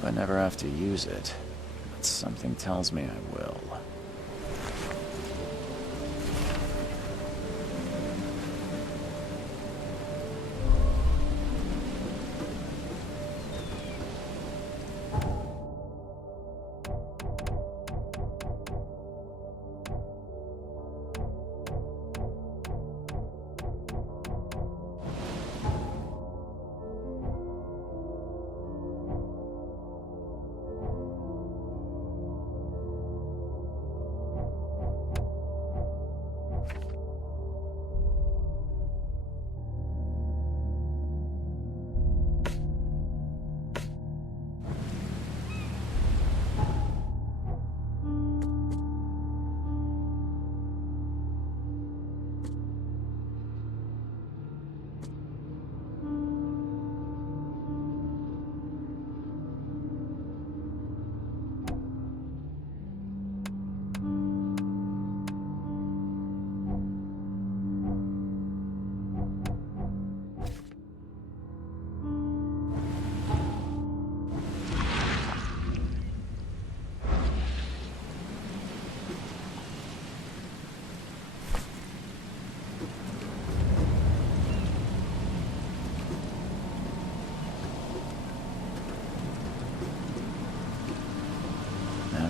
Hope I never have to use it, but something tells me I will.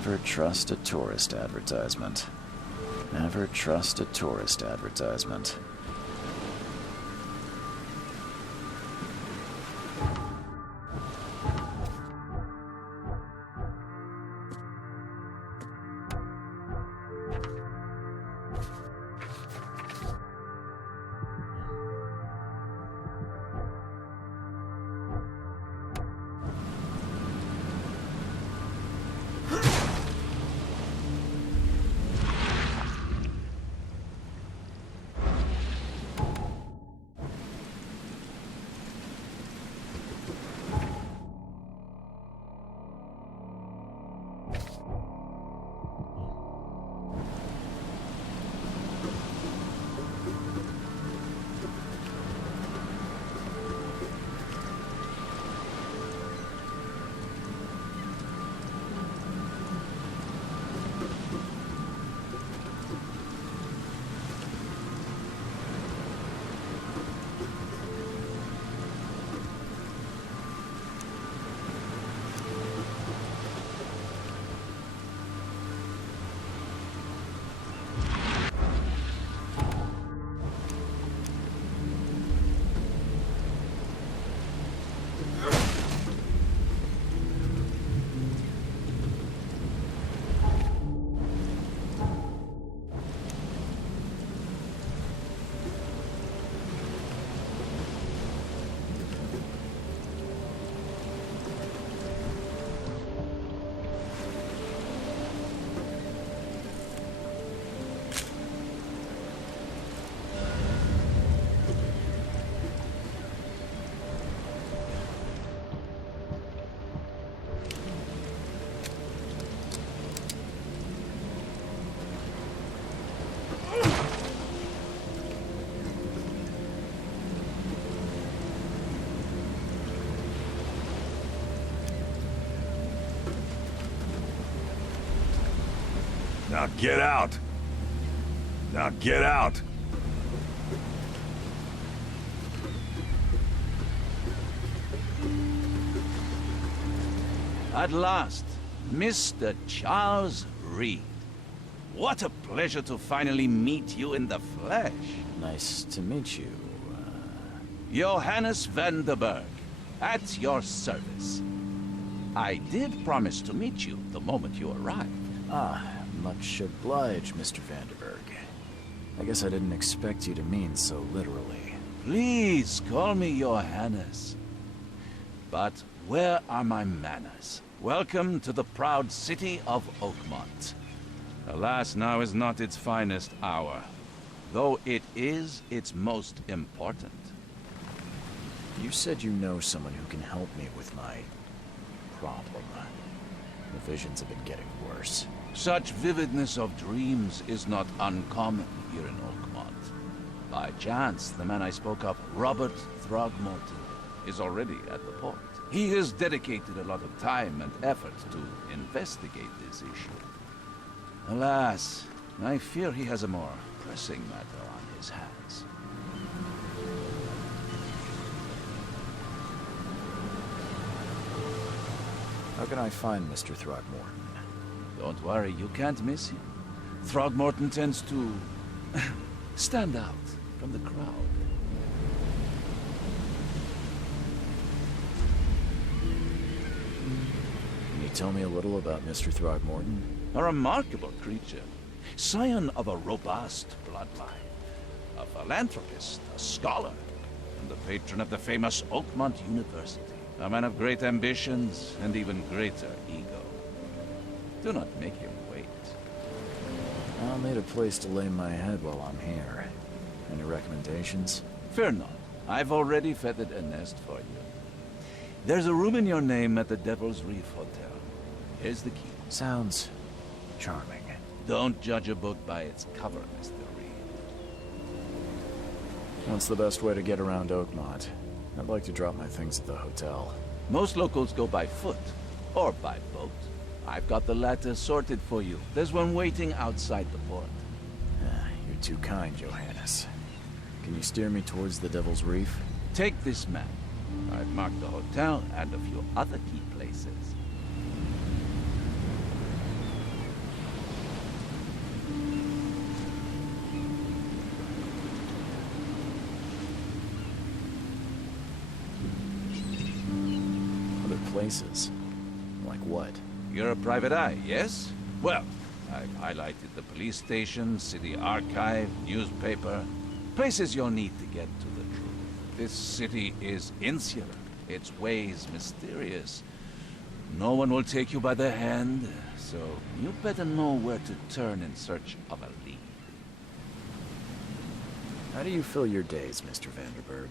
Never trust a tourist advertisement. Never trust a tourist advertisement. Now get out! Now get out! At last, Mr. Charles Reed. What a pleasure to finally meet you in the flesh. Nice to meet you. Johannes van der Berg, at your service. I did promise to meet you the moment you arrived. Much obliged, Mr. Vanderberg. I guess I didn't expect you to mean so literally. Please call me Johannes. But where are my manners? Welcome to the proud city of Oakmont. Alas, now is not its finest hour, though it is its most important. You said you know someone who can help me with my problem. The visions have been getting worse. Such vividness of dreams is not uncommon here in Oakmont. By chance, the man I spoke of, Robert Throgmorton, is already at the port. He has dedicated a lot of time and effort to investigate this issue. Alas, I fear he has a more pressing matter on his hands. How can I find Mr. Throgmorton? Don't worry, you can't miss him. Throgmorton tends to stand out from the crowd. Can you tell me a little about Mr. Throgmorton? A remarkable creature, scion of a robust bloodline, a philanthropist, a scholar, and the patron of the famous Oakmont University. A man of great ambitions and even greater ego. Do not make him wait. I'll need a place to lay my head while I'm here. Any recommendations? Fear not. I've already feathered a nest for you. There's a room in your name at the Devil's Reef Hotel. Here's the key. Sounds charming. Don't judge a book by its cover, Mr. Reed. What's the best way to get around Oakmont? I'd like to drop my things at the hotel. Most locals go by foot, or by boat. I've got the latter sorted for you. There's one waiting outside the port. You're too kind, Johannes. Can you steer me towards the Devil's Reef? Take this map. I've marked the hotel and a few other key places. Places? Like what? You're a private eye, yes? Well, I've highlighted the police station, city archive, newspaper. Places you'll need to get to the truth. This city is insular, its ways mysterious. No one will take you by the hand, so you better know where to turn in search of a lead. How do you fill your days, Mr. Vanderberg?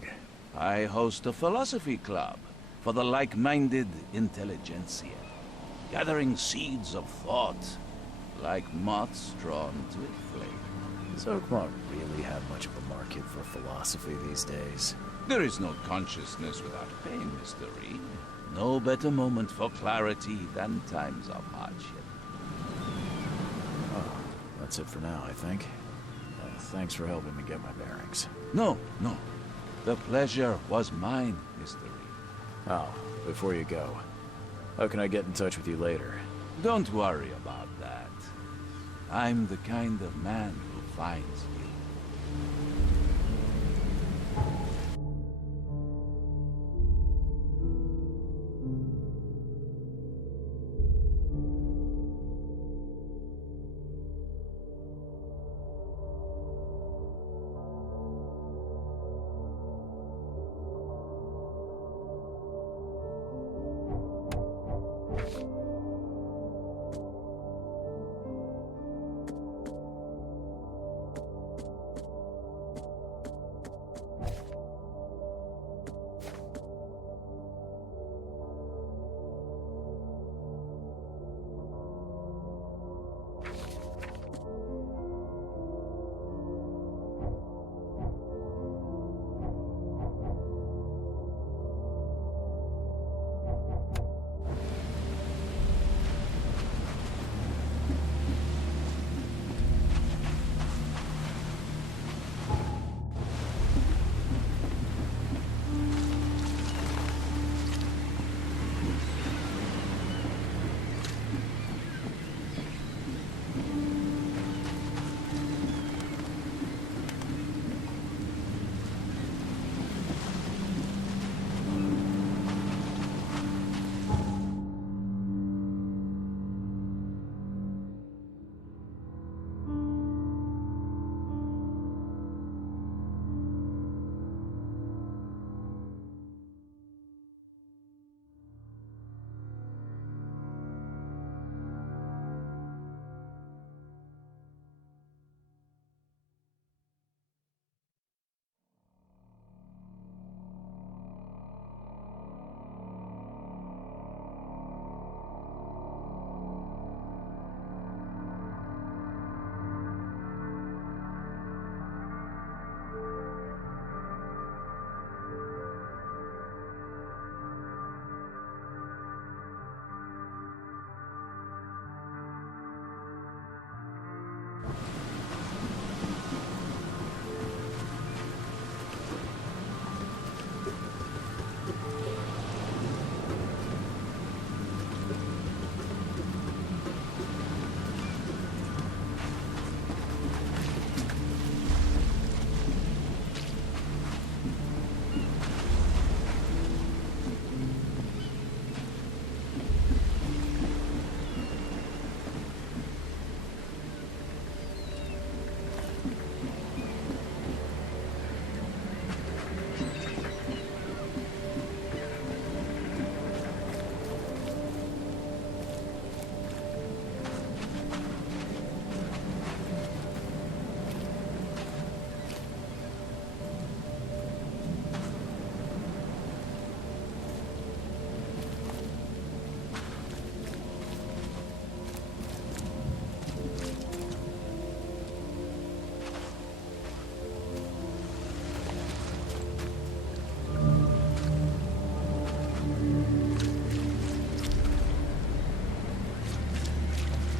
I host a philosophy club for the like-minded intelligentsia, gathering seeds of thought, like moths drawn to a flame. Does Oakmont really have much of a market for philosophy these days? There is no consciousness without pain, Mr. Reed. No better moment for clarity than times of hardship. Oh, that's it for now, I think. Thanks for helping me get my bearings. No. The pleasure was mine, Mr. Reed. Oh, before you go, how can I get in touch with you later? Don't worry about that. I'm the kind of man who finds you.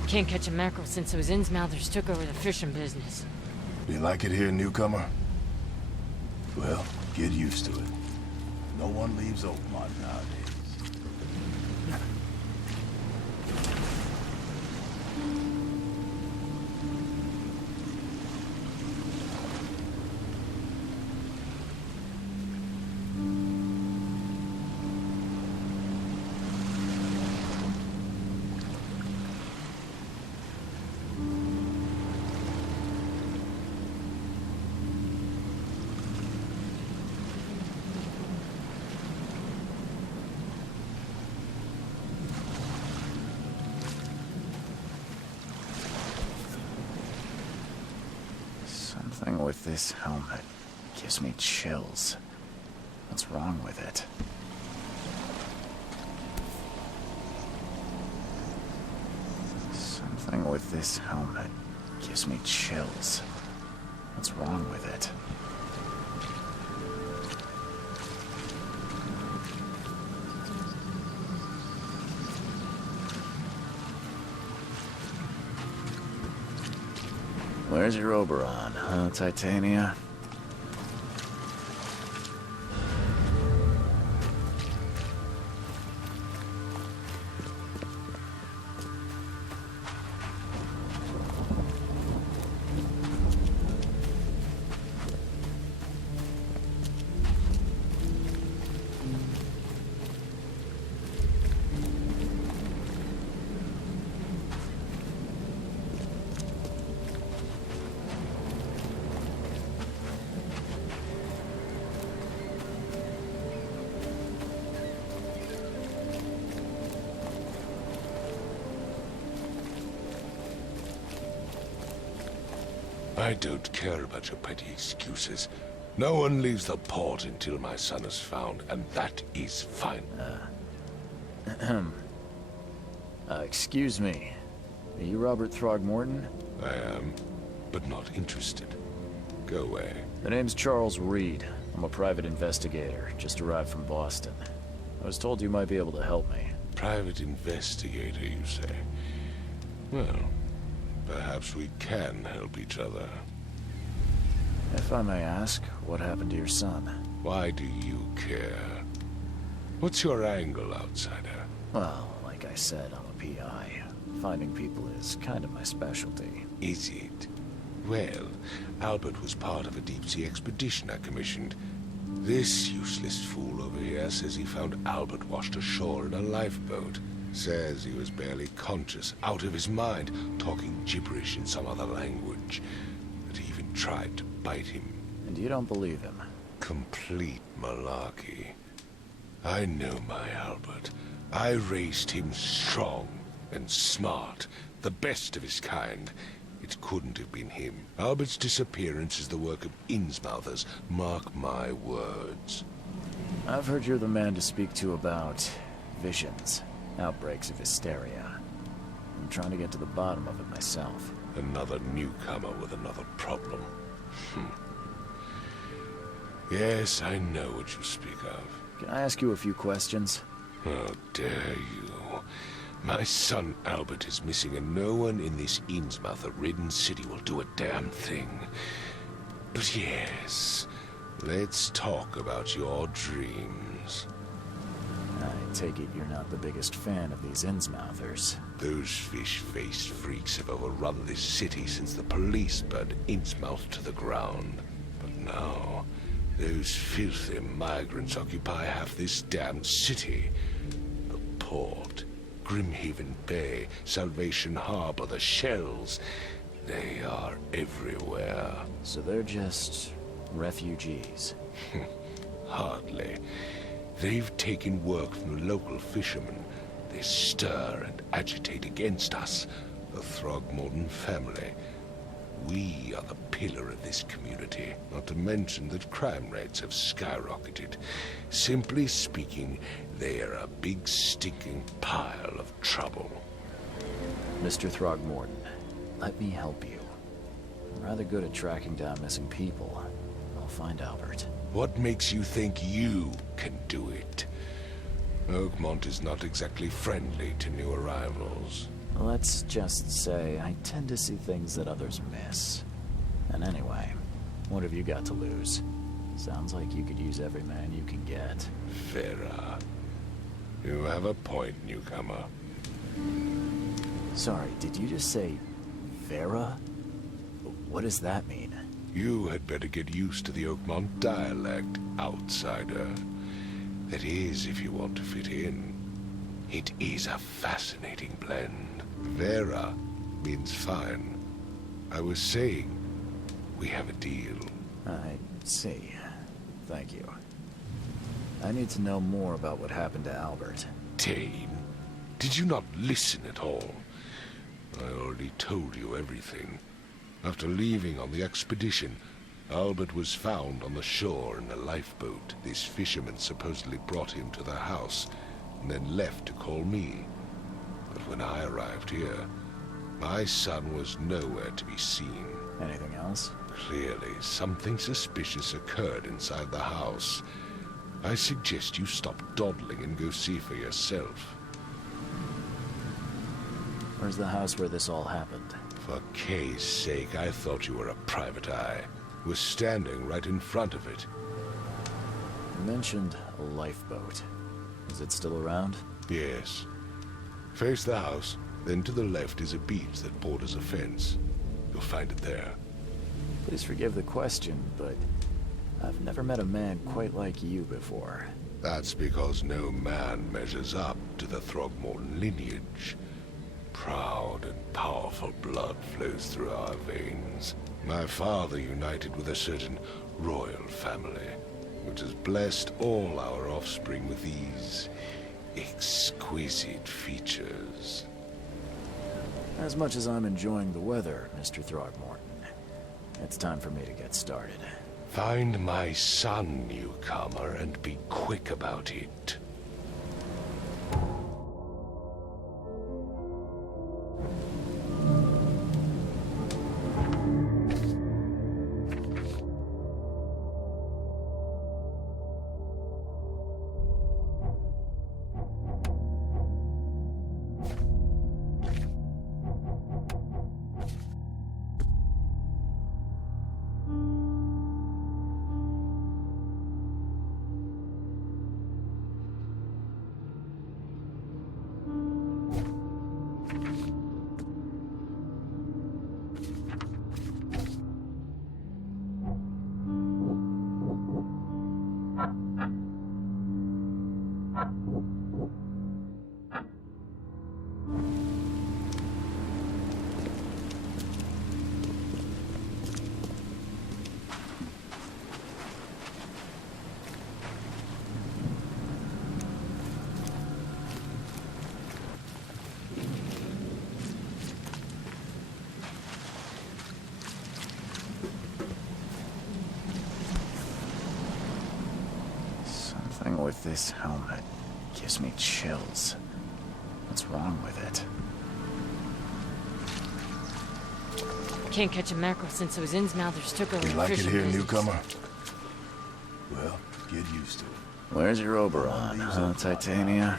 Can't catch a mackerel since those Innsmouthers took over the fishing business. You like it here, newcomer? Well, get used to it. No one leaves Oakmont nowadays. Something with this helmet gives me chills. What's wrong with it? Something with this helmet gives me chills. What's wrong with it? Where's your Oberon, huh, Titania? I don't care about your petty excuses. No one leaves the port until my son is found, and that is fine. Excuse me. Are you Robert Throgmorton? I am, but not interested. Go away. The name's Charles Reed. I'm a private investigator, just arrived from Boston. I was told you might be able to help me. Private investigator, you say? Well, perhaps we can help each other. If I may ask, what happened to your son? Why do you care? What's your angle, outsider? Well, like I said, I'm a PI. Finding people is kind of my specialty. Is it? Well, Albert was part of a deep-sea expedition I commissioned. This useless fool over here says he found Albert washed ashore in a lifeboat. Says he was barely conscious, out of his mind, talking gibberish in some other language. That he even tried to bite him. And you don't believe him? Complete malarkey. I know my Albert. I raised him strong and smart, the best of his kind. It couldn't have been him. Albert's disappearance is the work of Innsmouthers, mark my words. I've heard you're the man to speak to about visions, outbreaks of hysteria. I'm trying to get to the bottom of it myself. Another newcomer with another problem. Yes, I know what you speak of. Can I ask you a few questions? How dare you? My son Albert is missing, and no one in this Innsmouther-ridden city will do a damn thing. But yes, let's talk about your dreams. I take it you're not the biggest fan of these Innsmouthers. Those fish-faced freaks have overrun this city since the police burned Innsmouth to the ground. But now, those filthy migrants occupy half this damned city. The port, Grimhaven Bay, Salvation Harbor, the shells. They are everywhere. So they're just refugees? Hardly. They've taken work from the local fishermen. They stir and agitate against us, the Throgmorton family. We are the pillar of this community, not to mention that crime rates have skyrocketed. Simply speaking, they are a big stinking pile of trouble. Mr. Throgmorton, let me help you. I'm rather good at tracking down missing people. I'll find Albert. What makes you think you can do it? Oakmont is not exactly friendly to new arrivals. Let's just say I tend to see things that others miss. And anyway, what have you got to lose? Sounds like you could use every man you can get. Vera. You have a point, newcomer. Sorry, did you just say Vera? What does that mean? You had better get used to the Oakmont dialect, outsider. That is, if you want to fit in. It is a fascinating blend. Vera means fine. I was saying, we have a deal. I see. Thank you. I need to know more about what happened to Albert. Tane, did you not listen at all? I already told you everything. After leaving on the expedition, Albert was found on the shore in a lifeboat. This fisherman supposedly brought him to the house, and then left to call me. But when I arrived here, my son was nowhere to be seen. Anything else? Clearly, something suspicious occurred inside the house. I suggest you stop dawdling and go see for yourself. Where's the house where this all happened? For Kay's sake, I thought you were a private eye. We're standing right in front of it. You mentioned a lifeboat. Is it still around? Yes. Face the house, then to the left is a beach that borders a fence. You'll find it there. Please forgive the question, but I've never met a man quite like you before. That's because no man measures up to the Throgmorton lineage. Proud and powerful blood flows through our veins. My father united with a certain royal family, which has blessed all our offspring with these exquisite features. As much as I'm enjoying the weather, Mr. Throgmorton, it's time for me to get started. Find my son, newcomer, and be quick about it. Something with this helmet gives me chills. What's wrong with it? Can't catch a mackerel since those Innsmouthers took over You the like it fishing here, business. newcomer? Well, get used to it. Where's your Oberon, huh, Titania?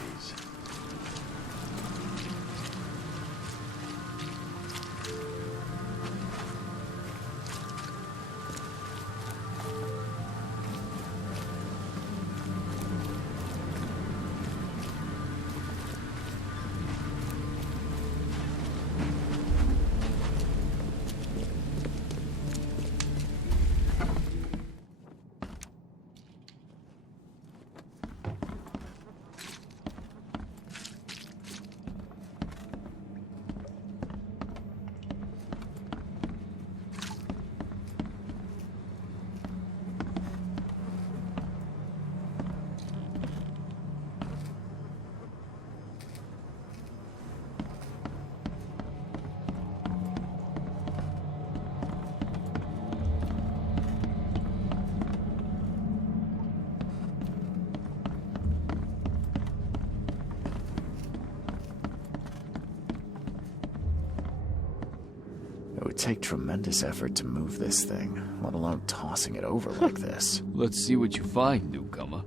It would take tremendous effort to move this thing, let alone tossing it over like this. Let's see what you find, newcomer.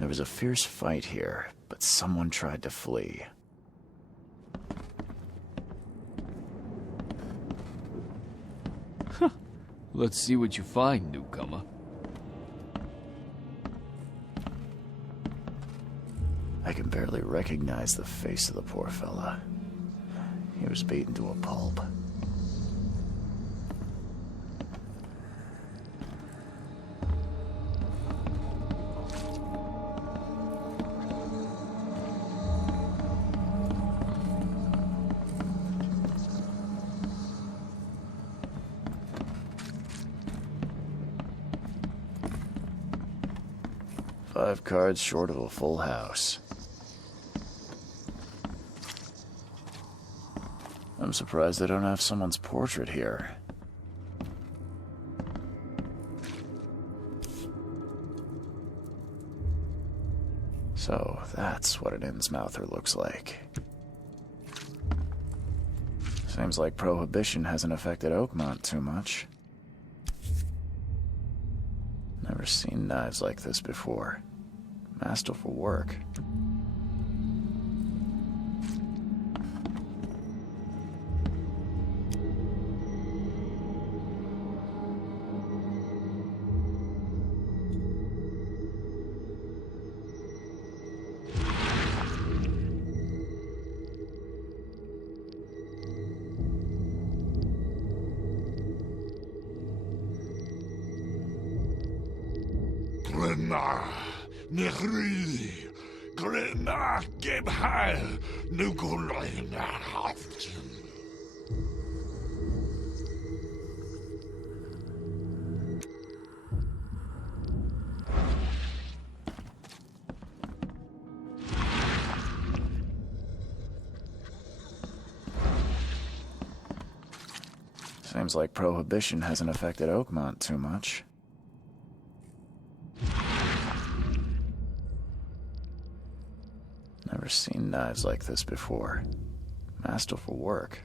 It There was a fierce fight here, but someone tried to flee. Let's see what you find, newcomer. I can barely recognize the face of the poor fella. He was beaten to a pulp. Five cards short of a full house. I'm surprised they don't have someone's portrait here. So, that's what an Innsmouther looks like. Seems like Prohibition hasn't affected Oakmont too much. Never seen knives like this before. Masterful work. Nechri, Glena, Gebheil, Nugulina, Haftin. Seems like Prohibition hasn't affected Oakmont too much. Never seen knives like this before. Masterful work.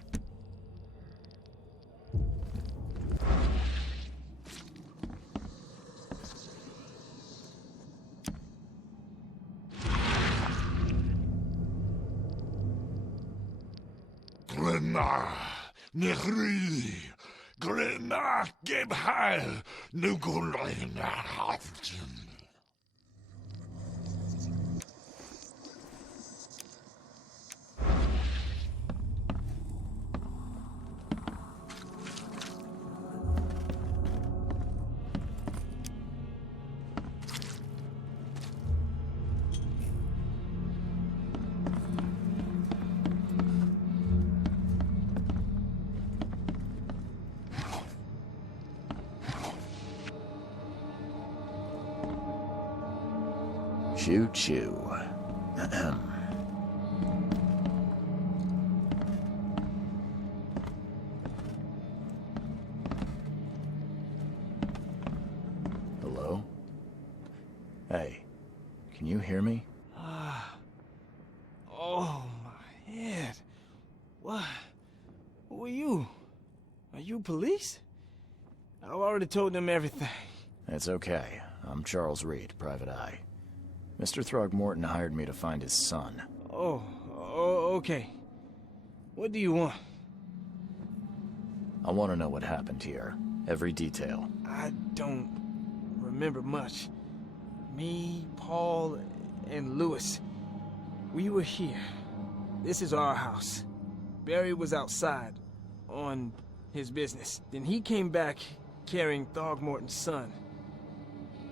Glena, Nechri, Glena, Gebheil, Nugulina, Haftin. Choo-choo. Hello? Hey, can you hear me? Oh, my head. What? Who are you? Are you police? I've already told them everything. It's okay. I'm Charles Reed, Private Eye. Mr. Throgmorton hired me to find his son. Oh, okay. What do you want? I want to know what happened here. Every detail. I don't remember much. Me, Paul, and Lewis. We were here. This is our house. Barry was outside, on his business. Then he came back carrying Throgmorton's son.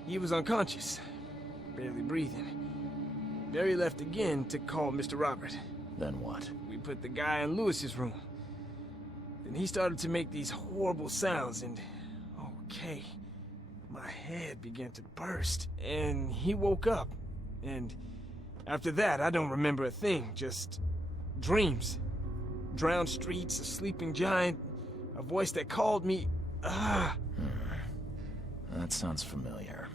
He was unconscious, barely breathing. Barry left again to call Mr. Robert. Then what? We put the guy in Lewis's room. Then he started to make these horrible sounds and... okay. My head began to burst. And he woke up. And after that, I don't remember a thing. Just dreams. Drowned streets, a sleeping giant, a voice that called me... That sounds familiar.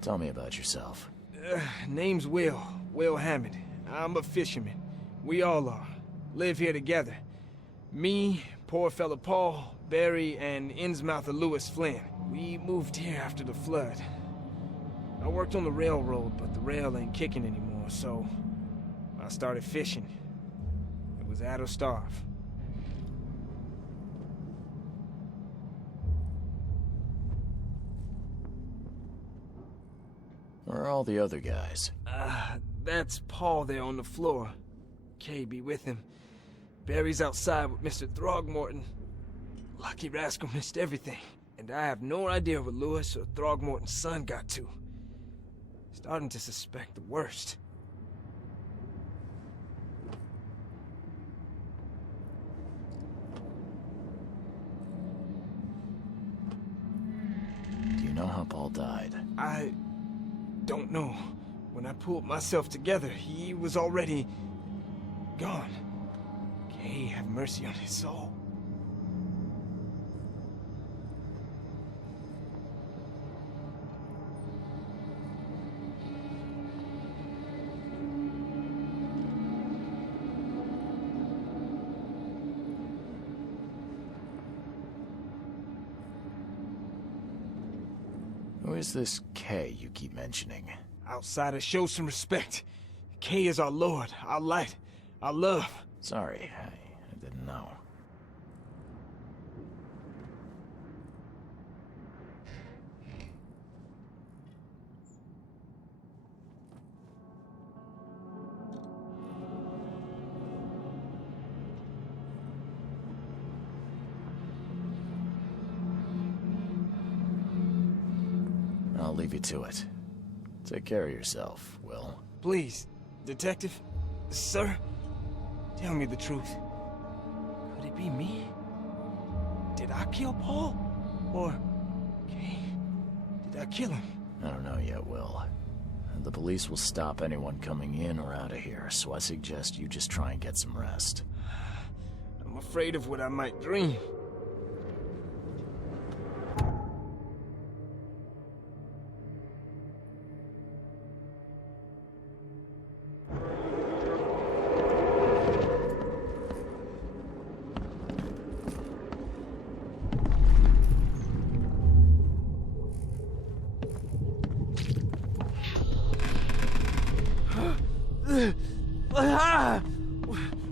Tell me about yourself. Name's Will Hammond. I'm a fisherman. We all are. Live here together. Me, poor fella Paul, Barry, and Innsmouther Lewis Flynn. We moved here after the flood. I worked on the railroad, but the rail ain't kicking anymore, so I started fishing. It was at or starve. Where are all the other guys? That's Paul there on the floor. Kay be with him. Barry's outside with Mr. Throgmorton. Lucky rascal missed everything. And I have no idea what Lewis or Throgmorton's son got to. Starting to suspect the worst. Do you know how Paul died? I don't know. When I pulled myself together, he was already gone. Kay have mercy on his soul. Who is this K you keep mentioning? Outsiders, show some respect. Kay is our lord, our light, our love. Sorry, I didn't know. I'll leave you to it. Take care of yourself, Will. Please, detective, sir, tell me the truth. Could it be me? Did I kill Paul? Or, Kay, did I kill him? I don't know yet, Will. The police will stop anyone coming in or out of here, so I suggest you just try and get some rest. I'm afraid of what I might dream.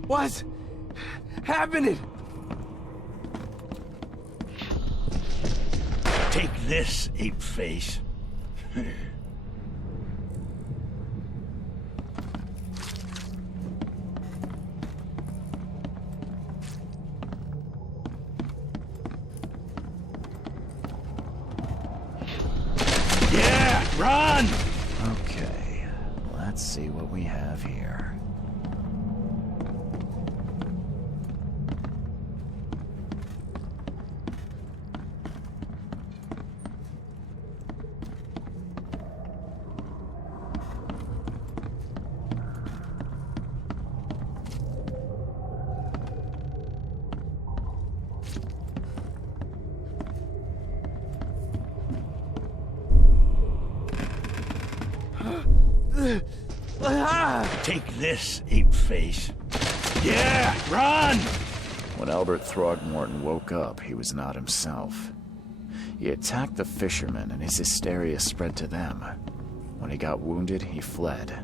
What's happening? Take this, ape face. Yeah, run! Okay, let's see what we have here. Take this, ape face. Yeah, run! When Albert Throgmorton woke up, he was not himself. He attacked the fishermen, and his hysteria spread to them. When he got wounded, he fled.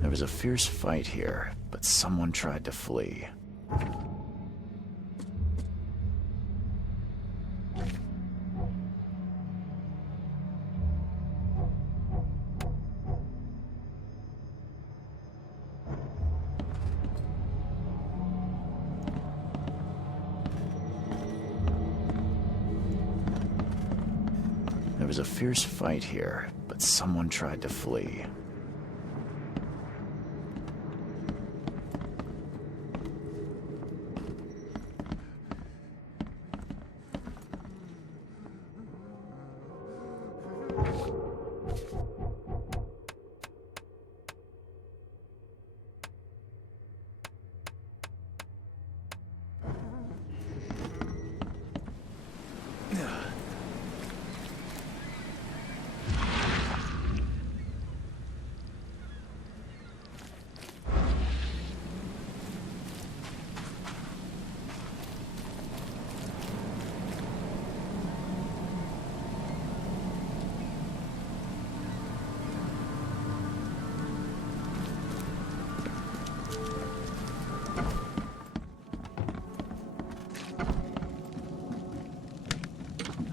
There was a fierce fight here, but someone tried to flee. There was a fierce fight here, but someone tried to flee.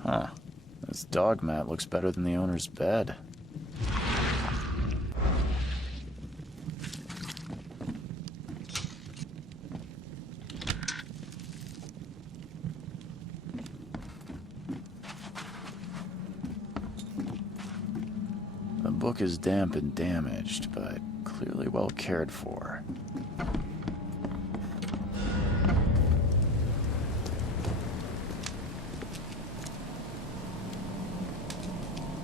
Huh. This dog mat looks better than the owner's bed. The book is damp and damaged, but clearly well cared for.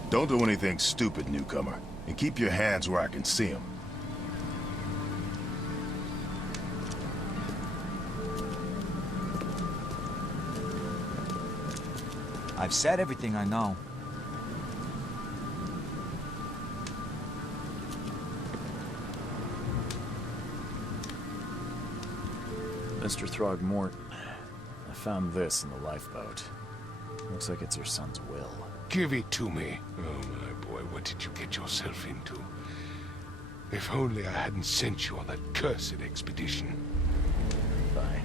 Don't do anything stupid, newcomer, and keep your hands where I can see them. I've said everything I know. Mr. Throgmorton, I found this in the lifeboat. Looks like it's your son's will. Give it to me. Oh, my boy, what did you get yourself into? If only I hadn't sent you on that cursed expedition. Bye.